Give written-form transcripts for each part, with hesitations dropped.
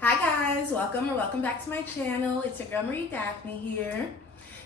Hi guys, welcome back to my channel. It's your girl Marie Daphne here.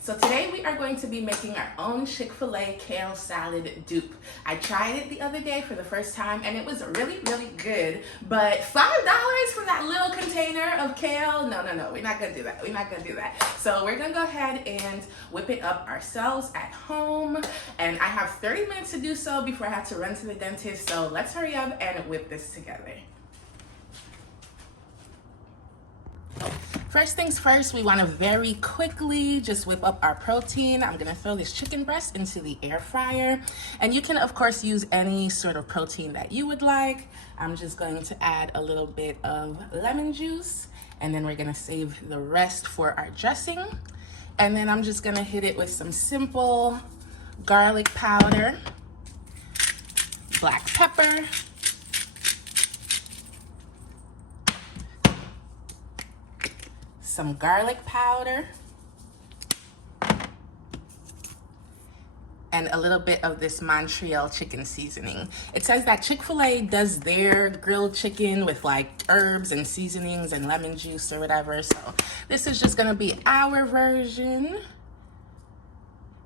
So today we are going to be making our own Chick-fil-A kale salad dupe. I tried it the other day for the first time and it was really good, but $5 for that little container of kale? No, we're not gonna do that. So we're gonna go ahead and whip it up ourselves at home, and I have 30 minutes to do so before I have to run to the dentist, so let's hurry up and whip this together. First things first, we want to very quickly just whip up our protein. I'm going to throw this chicken breast into the air fryer, and you can of course use any sort of protein that you would like. I'm just going to add a little bit of lemon juice, and then we're going to save the rest for our dressing. And then I'm just going to hit it with some simple garlic powder, black pepper, some garlic powder, and a little bit of this Montreal chicken seasoning. It says that Chick-fil-A does their grilled chicken with like herbs and seasonings and lemon juice or whatever. So this is just gonna be our version.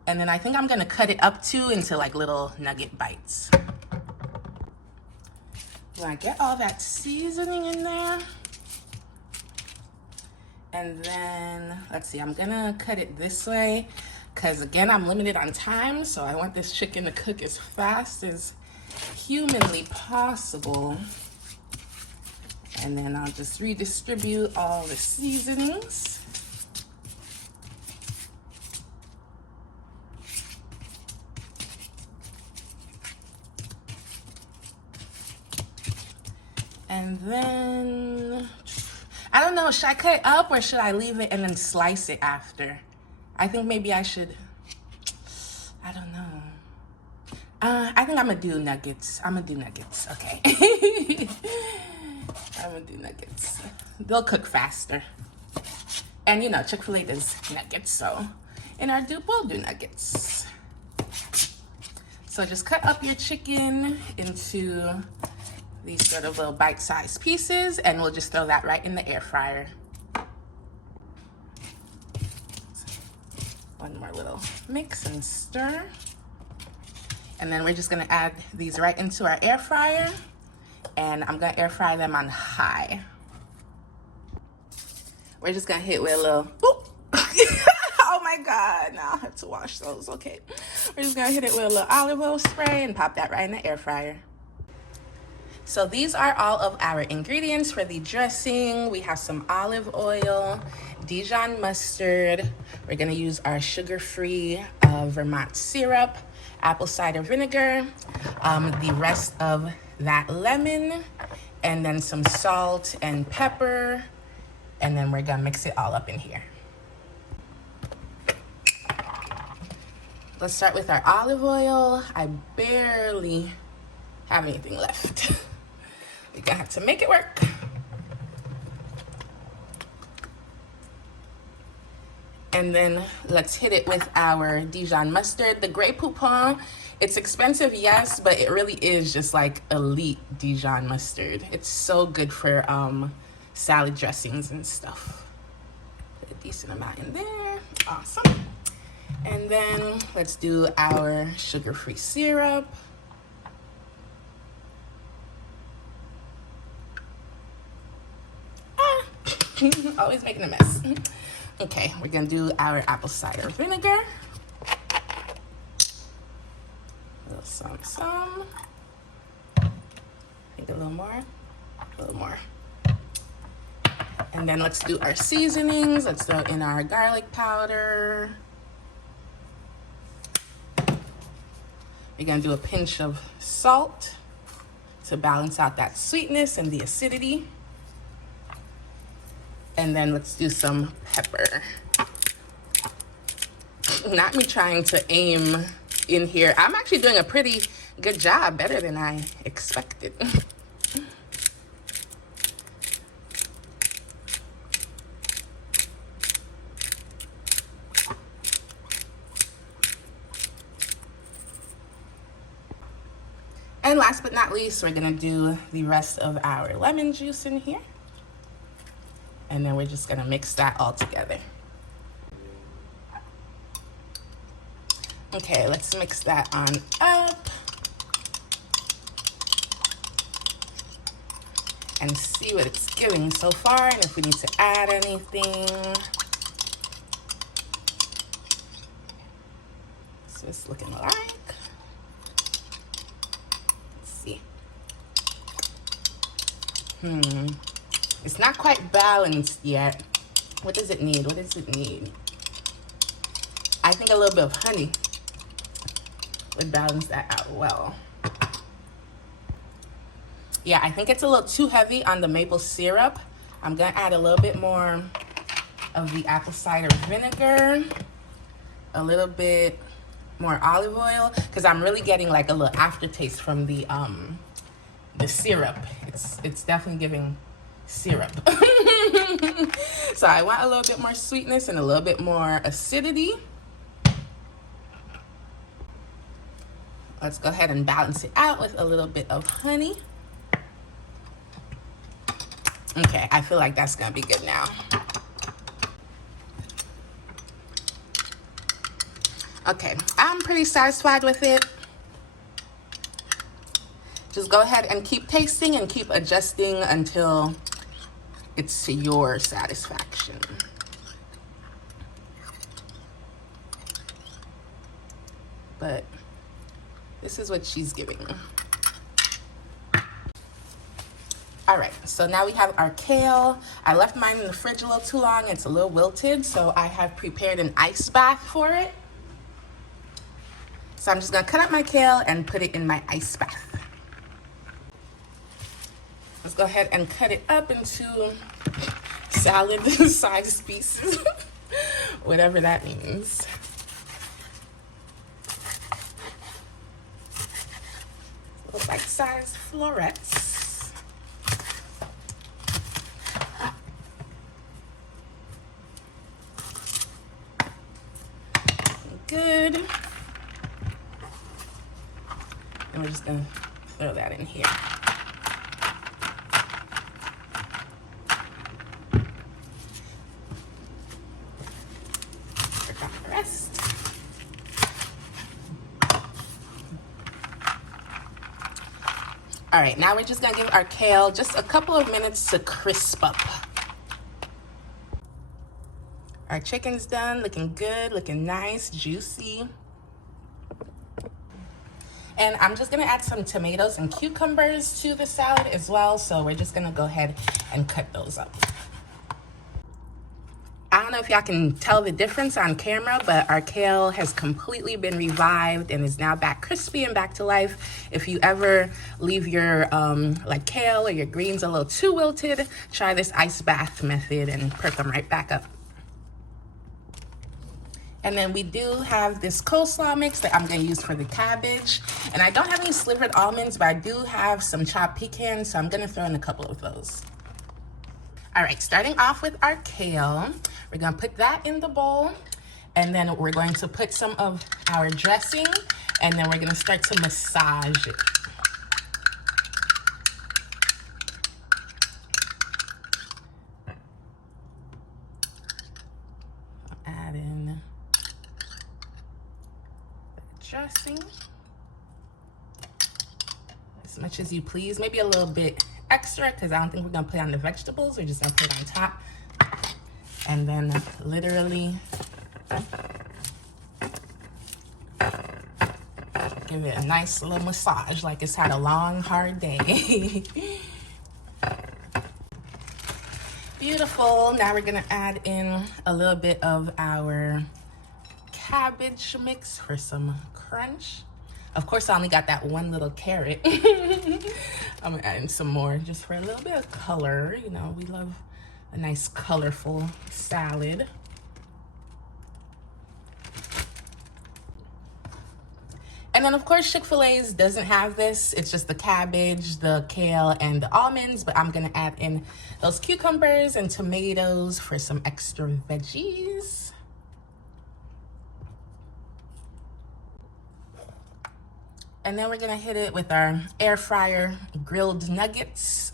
And then I think I'm gonna cut it up too into like little nugget bites. When I get all that seasoning in there, and then, let's see, I'm gonna cut it this way because again, I'm limited on time, so I want this chicken to cook as fast as humanly possible. And then I'll just redistribute all the seasonings. And then, I don't know, should I cut it up or should I leave it and then slice it after? I think maybe I should, I don't know. I think I'm gonna do nuggets. Okay. I'm gonna do nuggets. They'll cook faster. And you know, Chick-fil-A does nuggets, so in our dupe, we'll do nuggets. So just cut up your chicken into these sort of little bite-sized pieces, and we'll just throw that right in the air fryer. One more little mix and stir. And then we're just gonna add these right into our air fryer, and I'm gonna air fry them on high. We're just gonna hit with a little, boop. Oh my God, now I have to wash those, okay. We're just gonna hit it with a little olive oil spray and pop that right in the air fryer. So these are all of our ingredients for the dressing. We have some olive oil, Dijon mustard. We're gonna use our sugar-free Vermont syrup, apple cider vinegar, the rest of that lemon, and then some salt and pepper. And then we're gonna mix it all up in here. Let's start with our olive oil. I barely have anything left. We're gonna have to make it work. And then let's hit it with our Dijon mustard. The Grey Poupon, it's expensive, yes, but it really is just like elite Dijon mustard. It's so good for salad dressings and stuff. Put a decent amount in there, awesome. And then let's do our sugar-free syrup. Always making a mess. Okay, we're gonna do our apple cider vinegar. A little some. I think a little more. And then let's do our seasonings. Let's throw in our garlic powder. We're gonna do a pinch of salt to balance out that sweetness and the acidity. And then let's do some pepper. Not me trying to aim in here. I'm actually doing a pretty good job, better than I expected. And last but not least, we're gonna do the rest of our lemon juice in here. And then we're just gonna mix that all together. Okay, let's mix that on up and see what it's giving so far and if we need to add anything. So it's looking like, let's see. It's not quite balanced yet. What does it need? What does it need? I think a little bit of honey would balance that out well. Yeah, I think it's a little too heavy on the maple syrup. I'm gonna add a little bit more of the apple cider vinegar, a little bit more olive oil, because I'm really getting like a little aftertaste from the syrup. It's definitely giving syrup. So I want a little bit more sweetness and a little bit more acidity. Let's go ahead and balance it out with a little bit of honey. Okay, I feel like that's gonna be good now. Okay, I'm pretty satisfied with it. Just go ahead and keep tasting and keep adjusting until it's to your satisfaction. But this is what she's giving me. All right, so now we have our kale. I left mine in the fridge a little too long. It's a little wilted, so I have prepared an ice bath for it. So I'm just gonna cut up my kale and put it in my ice bath. Let's go ahead and cut it up into salad sized pieces, whatever that means. Little bite-sized florets. Good. And we're just gonna throw that in here. Work on the rest. All right, now we're just gonna give our kale just a couple of minutes to crisp up. Our chicken's done, looking good, looking nice, juicy. And I'm just gonna add some tomatoes and cucumbers to the salad as well. So we're just gonna go ahead and cut those up. I don't know if y'all can tell the difference on camera, but our kale has completely been revived and is now back crispy and back to life. If you ever leave your like kale or your greens a little too wilted, try this ice bath method and perk them right back up. And then we do have this coleslaw mix that I'm gonna use for the cabbage. And I don't have any slivered almonds, but I do have some chopped pecans, so I'm gonna throw in a couple of those. All right, starting off with our kale, we're gonna put that in the bowl, and then we're going to put some of our dressing, and then we're gonna start to massage it. Add in dressing as much as you please, maybe a little bit extra because I don't think we're gonna put it on the vegetables. We're just gonna put it on top, and then literally give it a nice little massage like it's had a long hard day. Beautiful. Now we're gonna add in a little bit of our cabbage mix for some crunch. Of course, I only got that one little carrot. I'm gonna add in some more just for a little bit of color. You know, we love a nice colorful salad. And then of course, Chick-fil-A's doesn't have this. It's just the cabbage, the kale, and the almonds, but I'm gonna add in those cucumbers and tomatoes for some extra veggies. And then we're gonna hit it with our air fryer grilled nuggets.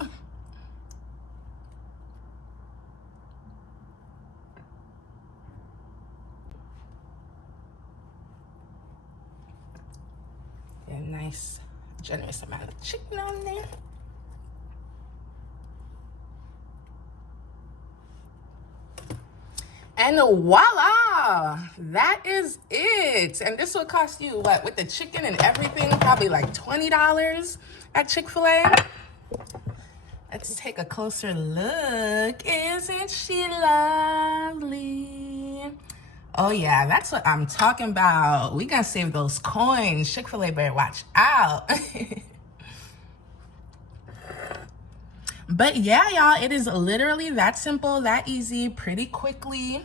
nice, generous amount of chicken on there. And voila, that is it. And this will cost you, what, with the chicken and everything, probably like $20 at Chick-fil-A. Let's take a closer look. Isn't she lovely? Oh yeah, that's what I'm talking about. We gonna save those coins. Chick-fil-A better watch out. But yeah, y'all, it is literally that simple, that easy, pretty quickly.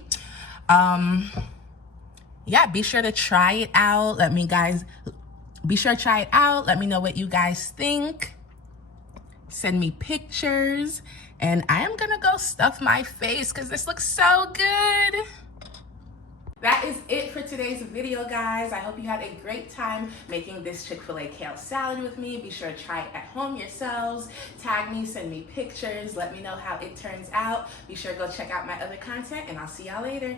Yeah, be sure to try it out. Let me know what you guys think. Send me pictures. And I am gonna go stuff my face because this looks so good. That is it for today's video, guys. I hope you had a great time making this Chick-fil-A kale salad with me. Be sure to try it at home yourselves. Tag me, send me pictures. Let me know how it turns out. Be sure to go check out my other content, and I'll see y'all later.